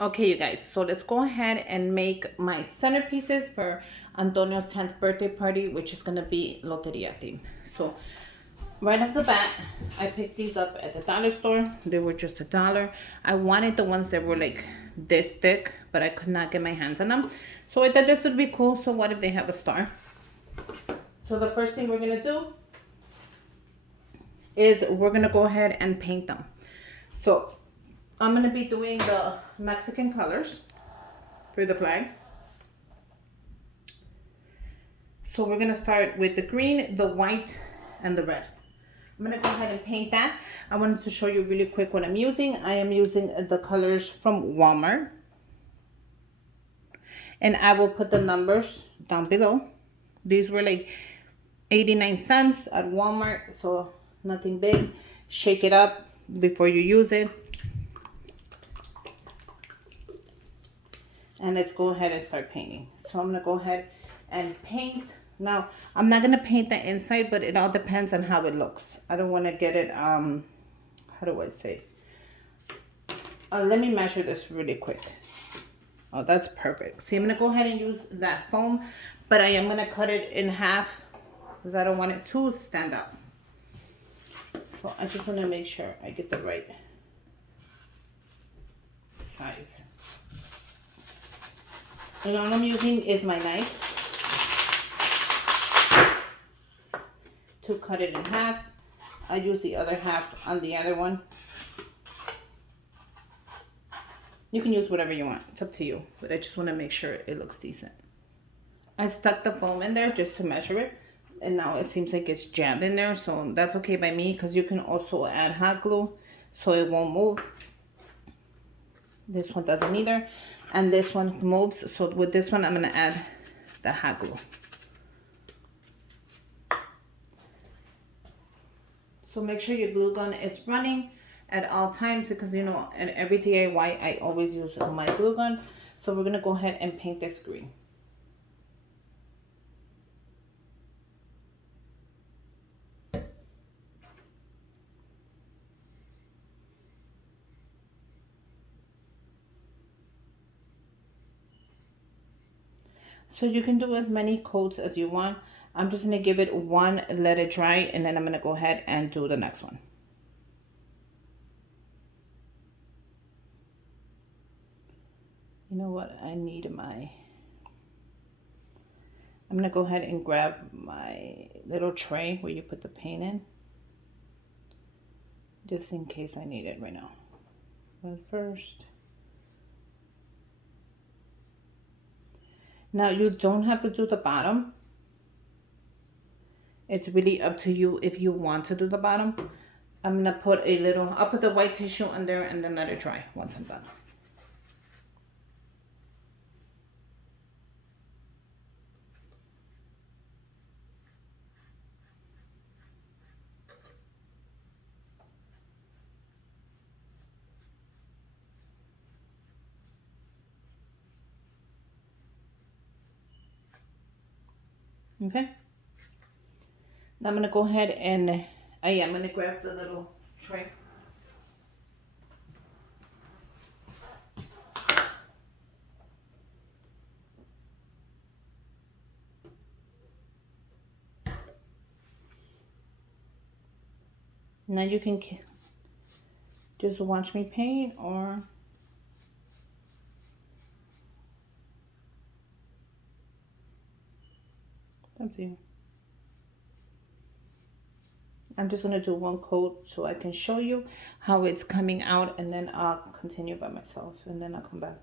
Okay, you guys, so let's go ahead and make my centerpieces for Antonio's 10th birthday party, which is gonna be Loteria theme. So right off the bat, I picked these up at the dollar store. They were just $1. I wanted the ones that were like this thick, but I could not get my hands on them. So I thought this would be cool. So what if they have a star? So the first thing we're gonna do is we're gonna go ahead and paint them. So I'm gonna be doing the Mexican colors for the flag. So we're gonna start with the green, the white, and the red. I'm gonna go ahead and paint that. I wanted to show you really quick what I'm using. I am using the colors from Walmart. And I will put the numbers down below. These were like 89 cents at Walmart, so nothing big. Shake it up before you use it. And let's go ahead and start painting. So I'm gonna go ahead and paint. Now, I'm not gonna paint the inside, but it all depends on how it looks. I don't wanna get it, how do I say? Let me measure this really quick. Oh, that's perfect. See, I'm gonna go ahead and use that foam, but I am gonna cut it in half because I don't want it to stand up. So I just wanna make sure I get the right size. And all I'm using is my knife to cut it in half. I use the other half on the other one. You can use whatever you want. It's up to you. But I just want to make sure it looks decent. I stuck the foam in there just to measure it. And now it seems like it's jammed in there. So that's okay by me because you can also add hot glue so it won't move. This one doesn't either. And this one moves. So with this one, I'm going to add the hot glue. So make sure your glue gun is running at all times because, you know, in every DIY, I always use my glue gun. So we're going to go ahead and paint this green. So you can do as many coats as you want. I'm just going to give it one, let it dry, and then I'm going to go ahead and do the next one. You know what? I need I'm going to go ahead and grab my little tray where you put the paint in. Just in case I need it right now. But first. Now you don't have to do the bottom. It's really up to you if you want to do the bottom. I'm going to put I'll put the white tissue on there and then let it dry once I'm done. Okay. Now I'm going to go ahead and, I'm going to grab the little tray. Now you can just watch me paint or up to you. I'm just going to do one coat so I can show you how it's coming out, and then I'll continue by myself and then I'll come back.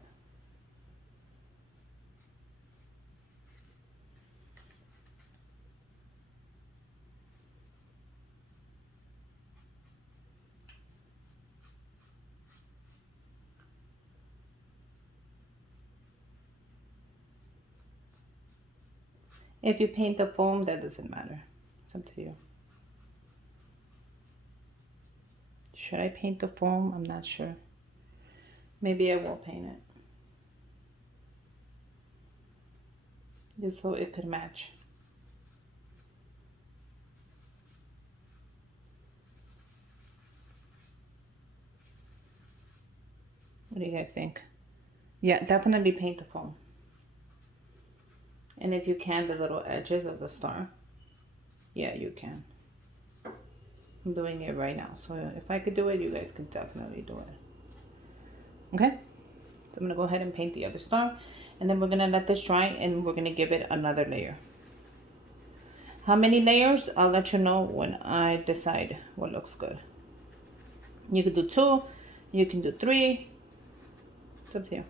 If you paint the foam, that doesn't matter. It's up to you. Should I paint the foam? I'm not sure. Maybe I will paint it. Just so it could match. What do you guys think? Yeah, definitely paint the foam. And if you can, the little edges of the star. Yeah, you can. I'm doing it right now. So if I could do it, you guys can definitely do it. Okay? So I'm going to go ahead and paint the other star. And then we're going to let this dry and we're going to give it another layer. How many layers? I'll let you know when I decide what looks good. You can do 2. You can do 3. It's up to you.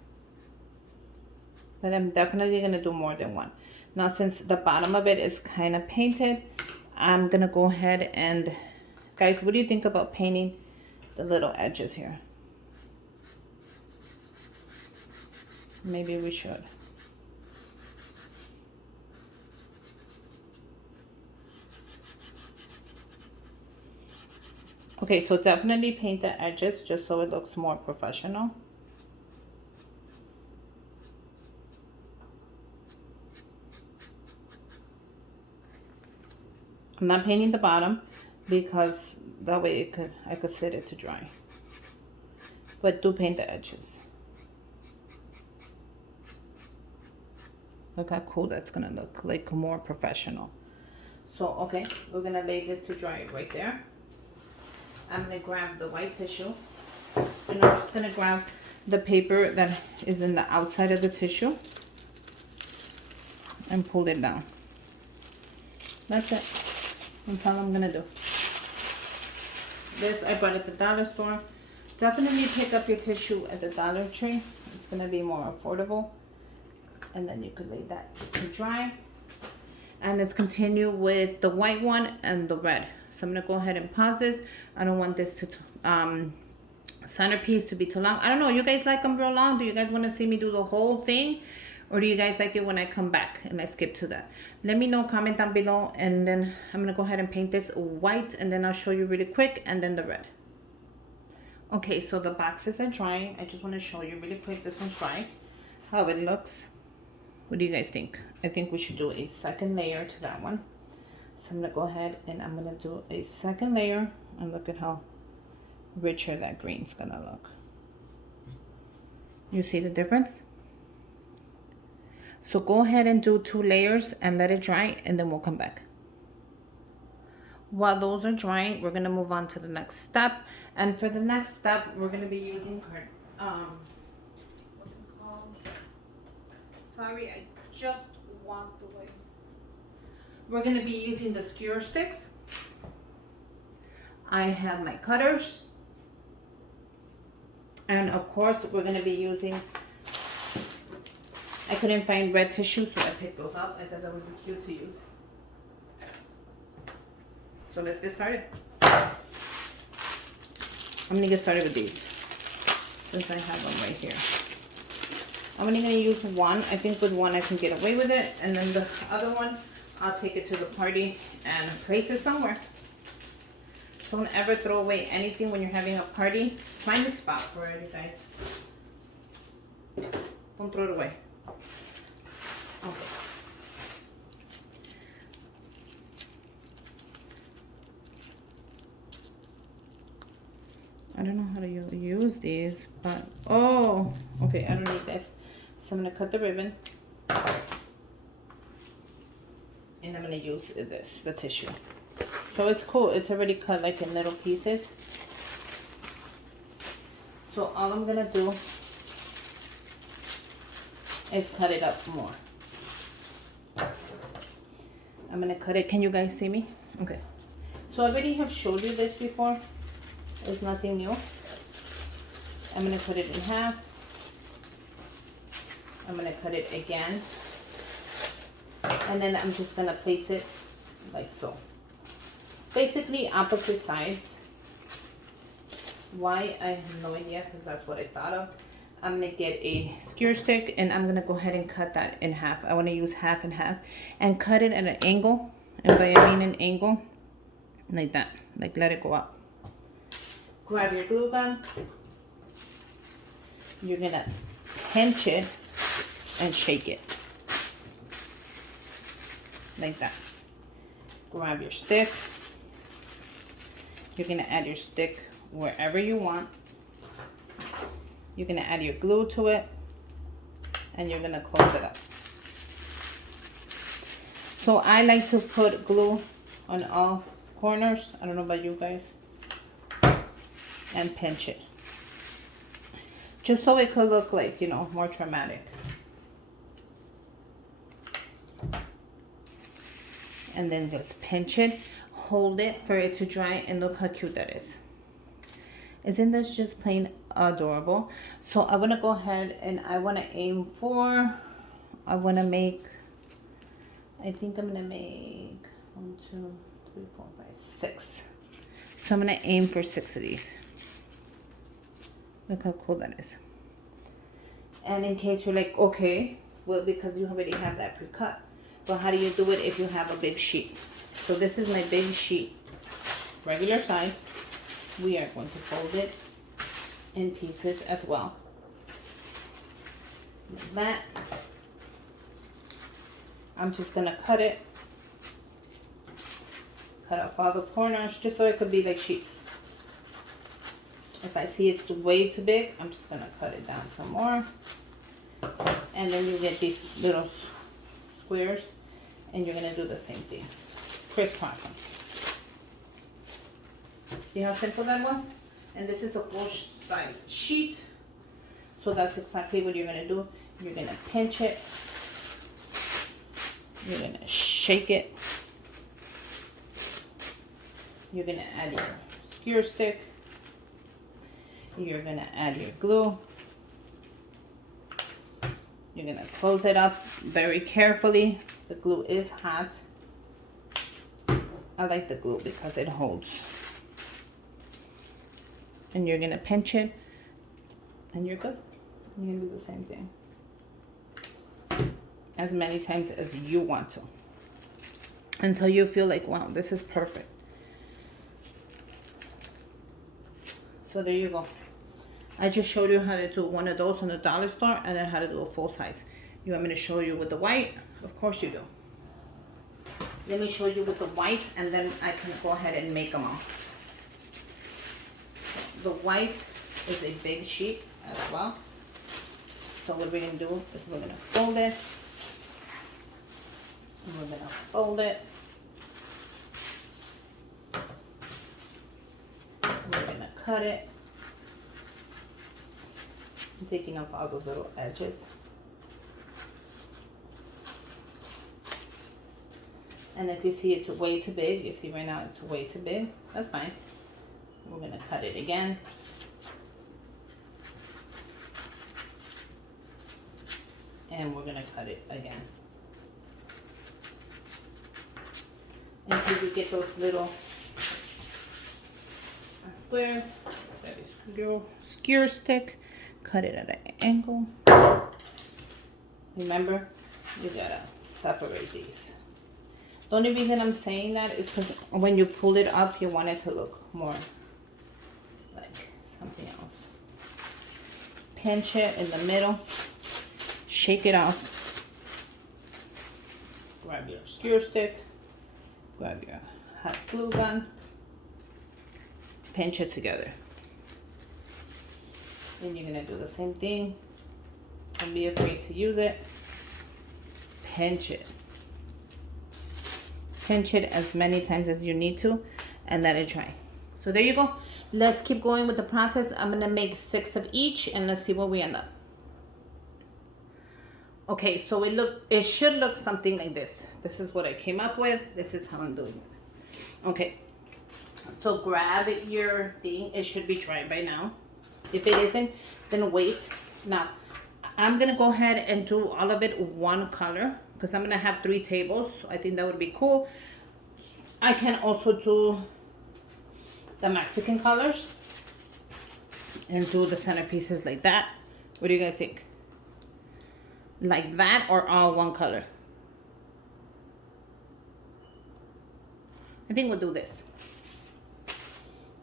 But I'm definitely going to do more than 1. Now, since the bottom of it is kind of painted, I'm going to go ahead and... Guys, what do you think about painting the little edges here? Maybe we should. Okay, so definitely paint the edges just so it looks more professional. I'm not painting the bottom because that way I could set it to dry. But do paint the edges. Look how cool that's gonna look, like more professional. So, okay, we're gonna lay this to dry right there. I'm gonna grab the white tissue and I'm just gonna grab the paper that is in the outside of the tissue and pull it down. That's it. That's all I'm gonna do. This I bought at the dollar store. Definitely pick up your tissue at the Dollar Tree. It's gonna be more affordable. And then you could lay that to dry. And let's continue with the white one and the red. So I'm gonna go ahead and pause this. I don't want this to centerpiece to be too long. I don't know, you guys like them real long? Do you guys want to see me do the whole thing? Or do you guys like it when I come back and I skip to that? Let me know, comment down below, and then I'm gonna go ahead and paint this white, and then I'll show you really quick, and then the red. Okay, so the boxes are drying. I just want to show you really quick. This one's dry, how it looks. What do you guys think? I think we should do a second layer to that one. So I'm gonna go ahead and I'm gonna do a second layer, and look at how richer that green's gonna look. You see the difference? So go ahead and do 2 layers and let it dry, and then we'll come back. While those are drying, we're gonna move on to the next step. And for the next step, we're gonna be using what's it called? Sorry, I just walked away. We're gonna be using the skewer sticks. I have my cutters. And of course, we're gonna be using, I couldn't find red tissue, so I picked those up. I thought that would be cute to use. So let's get started. I'm gonna get started with these, since I have them right here. I'm only gonna use one. I think with one I can get away with it, and then the other one, I'll take it to the party and place it somewhere. Don't ever throw away anything when you're having a party. Find a spot for it, you guys. Don't throw it away. Okay. I don't know how to use these, but oh, okay, I don't need this. So I'm gonna cut the ribbon, and I'm gonna use this, the tissue. So it's cool. It's already cut like in little pieces. So all I'm gonna do is cut it up more. I'm gonna cut it. Can you guys see me? Okay. So I already have showed you this before. It's nothing new. I'm gonna cut it in half. I'm gonna cut it again. And then I'm just gonna place it like so. Basically opposite sides. Why? I have no idea, because that's what I thought of. I'm gonna get a skewer stick and I'm gonna go ahead and cut that in half. I wanna use half and half and cut it at an angle. And by I mean an angle, like that, like let it go up. Grab your glue gun. You're gonna pinch it and shake it. Like that. Grab your stick. You're gonna add your stick wherever you want. You're gonna add your glue to it. and you're gonna close it up. So I like to put glue on all corners. I don't know about you guys. And pinch it. Just so it could look like, you know, more dramatic. And then just pinch it, hold it for it to dry, and look how cute that is. Isn't this just plain adorable? So I want to go ahead and I want to aim for, I want to make, I think I'm going to make 1, 2, 3, 4, 5, 6. So I'm going to aim for 6 of these. Look how cool that is. And in case you're like, okay, well, because you already have that pre-cut. But how do you do it if you have a big sheet? So this is my big sheet, regular size. We are going to fold it in pieces as well. Like that. I'm just gonna cut it. Cut off all the corners just so it could be like sheets. If I see it's way too big, I'm just gonna cut it down some more. And then you get these little squares, and you're gonna do the same thing. Crisscross them. See how simple that was? And this is a full size sheet. So that's exactly what you're gonna do. You're gonna pinch it. You're gonna shake it. You're gonna add your skewer stick. You're gonna add your glue. You're gonna close it up very carefully. The glue is hot. I like the glue because it holds. And you're gonna pinch it, and you're good. You're gonna do the same thing as many times as you want to, until you feel like, wow, this is perfect. So there you go. I just showed you how to do one of those on the dollar store, and then how to do a full size. You want me to show you with the white? Of course you do. Let me show you with the whites, and then I can go ahead and make them all. The white is a big sheet as well. So what we're going to do is we're going to fold it. And we're going to fold it. We're going to cut it. I'm taking off all those little edges. And if you see it's way too big, you see right now it's way too big, that's fine. We're gonna cut it again. And we're gonna cut it again. Until you get those little squares. That is skewer stick. Cut it at an angle. Remember, you gotta separate these. The only reason I'm saying that is because when you pull it up, you want it to look more like something else. Pinch it in the middle. Shake it off. Grab your skewer stick. Grab your hot glue gun. Pinch it together. Then you're going to do the same thing. Don't be afraid to use it. Pinch it. Pinch it as many times as you need to, and let it dry. So there you go. Let's keep going with the process. I'm going to make 6 of each, and let's see where we end up. Okay, so it should look something like this. This is what I came up with. This is how I'm doing it. Okay. So grab your thing. It should be dry by now. If it isn't, then wait. Now, I'm going to go ahead and do all of it one color, because I'm going to have 3 tables. So I think that would be cool. I can also do the Mexican colors and do the centerpieces like that. What do you guys think? Like that, or all one color? I think we'll do this.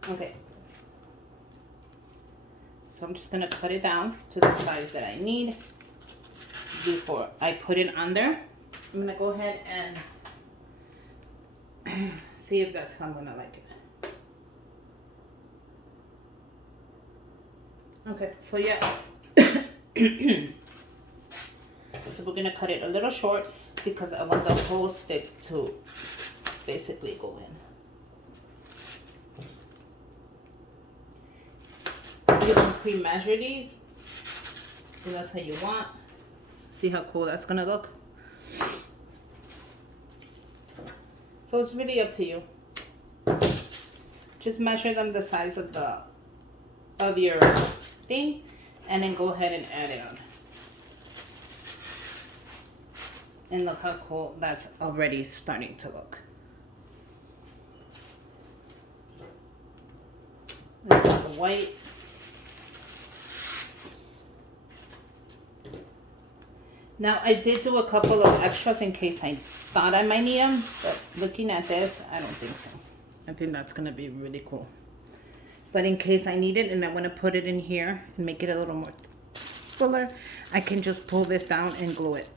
Okay. So I'm just going to cut it down to the size that I need before I put it under. I'm going to go ahead and see if that's how I'm going to like it. Okay, so yeah. so we're gonna cut it a little short because I want the whole stick to basically go in. You can pre-measure these, and that's how you want. See how cool that's gonna look? So it's really up to you. Just measure them the size of your thing, and then go ahead and add it on. And look how cool that's already starting to look. There's the white. Now I did do a couple of extras in case I thought I might need them, but looking at this, I don't think so. I think that's gonna be really cool. But in case I need it and I want to put it in here and make it a little more fuller, I can just pull this down and glue it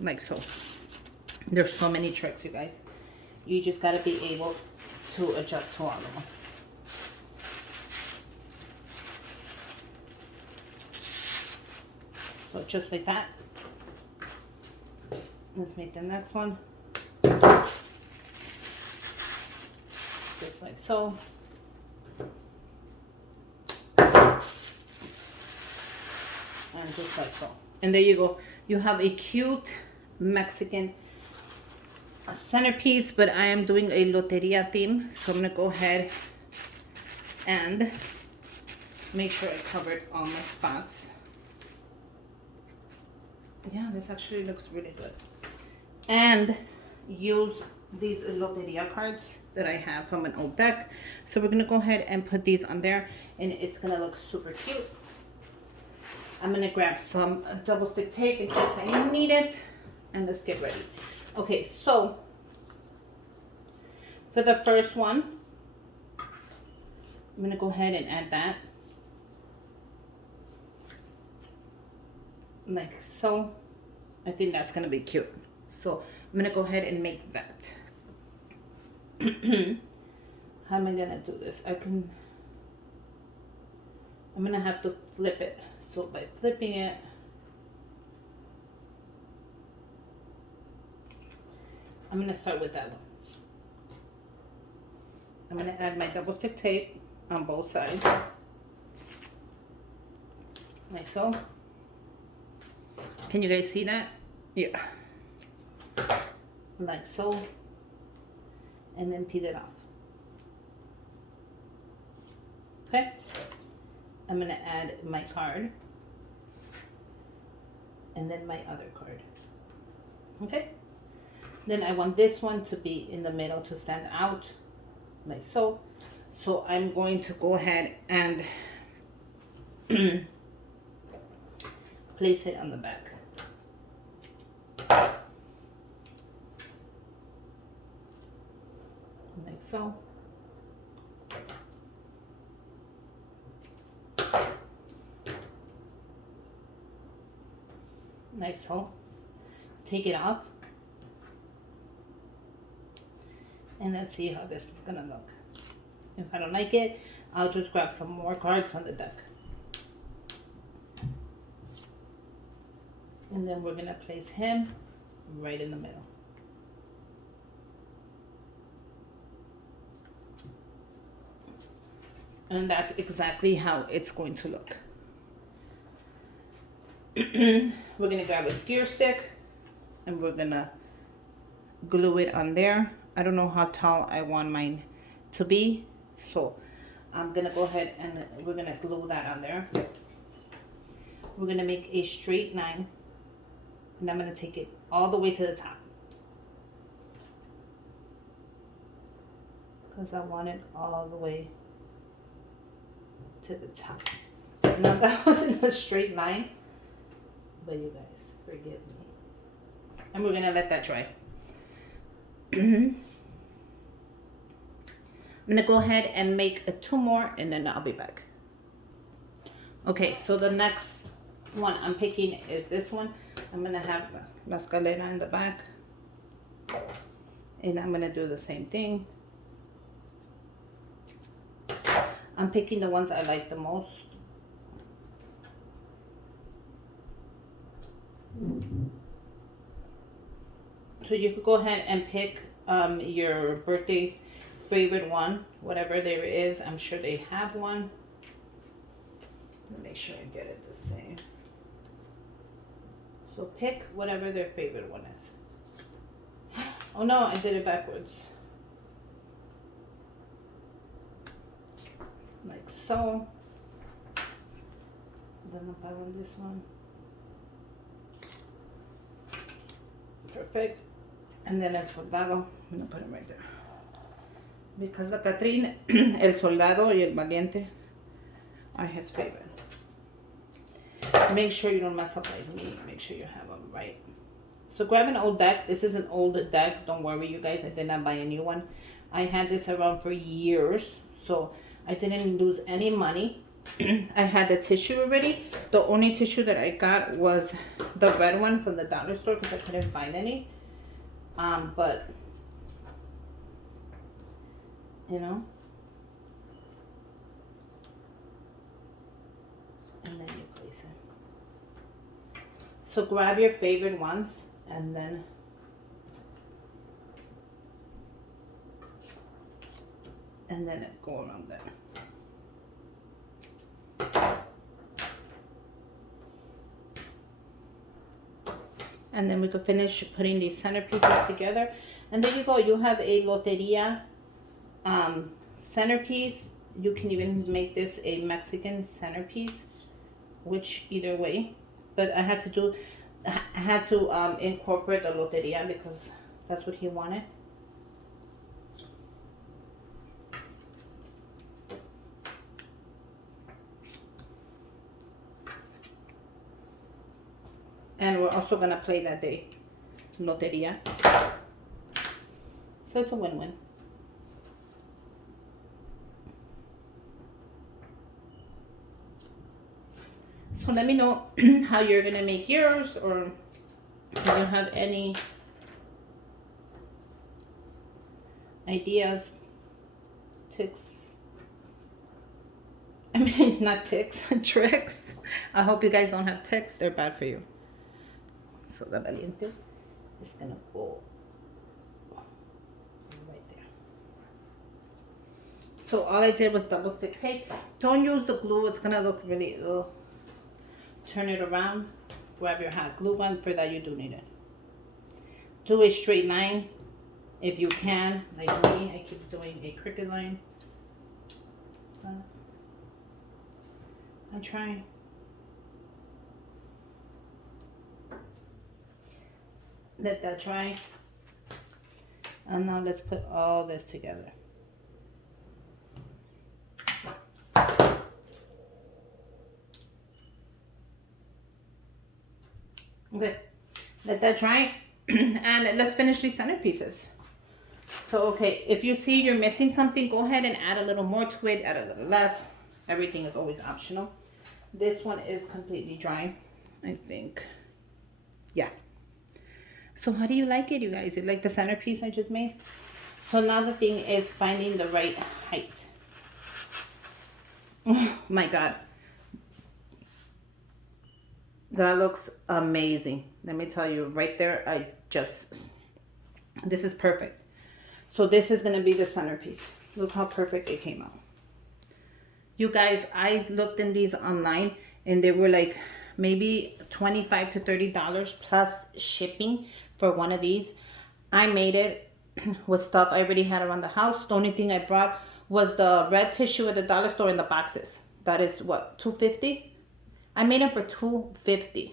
like so. There's so many tricks, you guys. You just gotta be able to adjust to all of them. So just like that. Let's make the next one. Just like so. And just like so. And there you go. You have a cute Mexican centerpiece, but I am doing a Loteria theme. So I'm going to go ahead and make sure I covered all my spots. Yeah, this actually looks really good. And use these Loteria cards that I have from an old deck. So we're gonna go ahead and put these on there, and it's gonna look super cute. I'm gonna grab some double stick tape in case I need it, and let's get ready. Okay, so for the first one, I'm gonna go ahead and add that. Like so. I think that's gonna be cute. So I'm gonna go ahead and make that. How am I gonna do this? I'm gonna have to flip it. So by flipping it, I'm gonna start with that one. I'm gonna add my double stick tape on both sides, like so. Can you guys see that? Yeah. Like so. And then peel it off. Okay. I'm going to add my card. And then my other card. Okay. Then I want this one to be in the middle to stand out. Like so. So I'm going to go ahead and place it on the back. Like so. Like so. Take it off. And let's see how this is gonna look. If I don't like it, I'll just grab some more cards from the deck. And then we're gonna place him right in the middle. And that's exactly how it's going to look. We're gonna grab a skier stick and we're gonna glue it on there. I don't know how tall I want mine to be, so I'm gonna go ahead and we're gonna glue that on there. We're gonna make a straight line, and I'm gonna take it all the way to the top because I want it all the way to the top. Now that wasn't a straight line, but you guys forgive me. And we're gonna let that dry. I'm gonna go ahead and make two more, and then I'll be back. Okay, so the next one I'm picking is this one. I'm gonna have la escalera in the back, and I'm gonna do the same thing. I'm picking the ones I like the most. So you could go ahead and pick your birthday favorite one, whatever there is. I'm sure they have one. Let me make sure I get it the same. So pick whatever their favorite one is. Oh no, I did it backwards. Like so. Then I'll buy on this one. Perfect. And then el soldado, I'm gonna put it right there. Because the Catrín, el soldado y el valiente are his favorite. Make sure you don't mess up like me. Make sure you have them right. So grab an old deck. This is an old deck. Don't worry, you guys. I did not buy a new one. I had this around for years, so I didn't lose any money. I had the tissue already. The only tissue that I got was the red one from the dollar store because I couldn't find any. But you know, and then you place it. So grab your favorite ones and then go around that. And then we could finish putting these centerpieces together. And there you go. You have a Lotería centerpiece. You can even make this a Mexican centerpiece, which either way. But I had to incorporate the Lotería because that's what he wanted. And we're also gonna play that day, Lotería. So it's a win-win. So let me know how you're gonna make yours, or if you have any ideas, tips. I mean, not ticks, tricks. I hope you guys don't have ticks. They're bad for you. So the valiente is gonna go right there. So all I did was double stick tape. Don't use the glue. It's gonna look really ill. Turn it around. Grab your hot glue gun. For that you do need it. Do a straight line if you can. Like me, I keep doing a crooked line. I'm trying. Let that dry. And now let's put all this together. Okay, let that dry. And let's finish these centerpieces. So, okay, if you see you're missing something, go ahead and add a little more to it, add a little less. Everything is always optional. This one is completely dry, I think. Yeah. So how do you like it, you guys? You like the centerpiece I just made? So now the thing is finding the right height. Oh my God. That looks amazing. Let me tell you right there, this is perfect. So this is going to be the centerpiece. Look how perfect it came out. You guys, I looked in these online and they were like maybe $25 to $30 plus shipping for one of these. I made it with stuff I already had around the house. The only thing I brought was the red tissue at the dollar store in the boxes. That is what, $2.50? I made them for $2.50.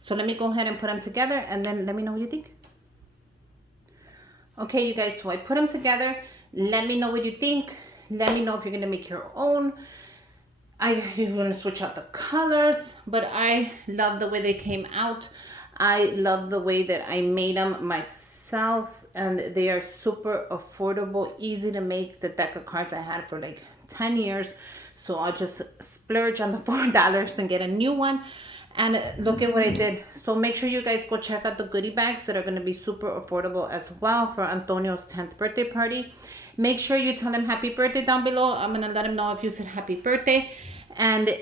So let me go ahead and put them together and then let me know what you think. Okay, you guys, so I put them together. Let me know what you think. Let me know if you're gonna make your own. You're gonna switch out the colors, but I love the way they came out. I love the way that I made them myself, and they are super affordable, easy to make. The deck of cards I had for like 10 years. So I'll just splurge on the $4 and get a new one. And look at what I did. So make sure you guys go check out the goodie bags that are going to be super affordable as well for Antonio's 10th birthday party. Make sure you tell him happy birthday down below. I'm going to let him know if you said happy birthday. And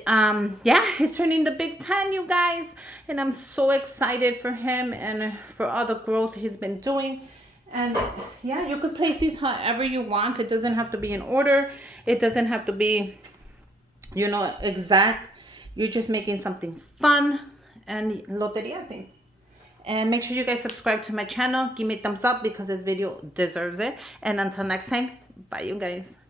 yeah, he's turning the big 10, you guys, and I'm so excited for him and for all the growth he's been doing. And yeah, you could place these however you want. It doesn't have to be in order. It doesn't have to be, you know, exact. You're just making something fun and loteria thing. And make sure you guys subscribe to my channel. Give me a thumbs up because this video deserves it. And until next time, bye you guys.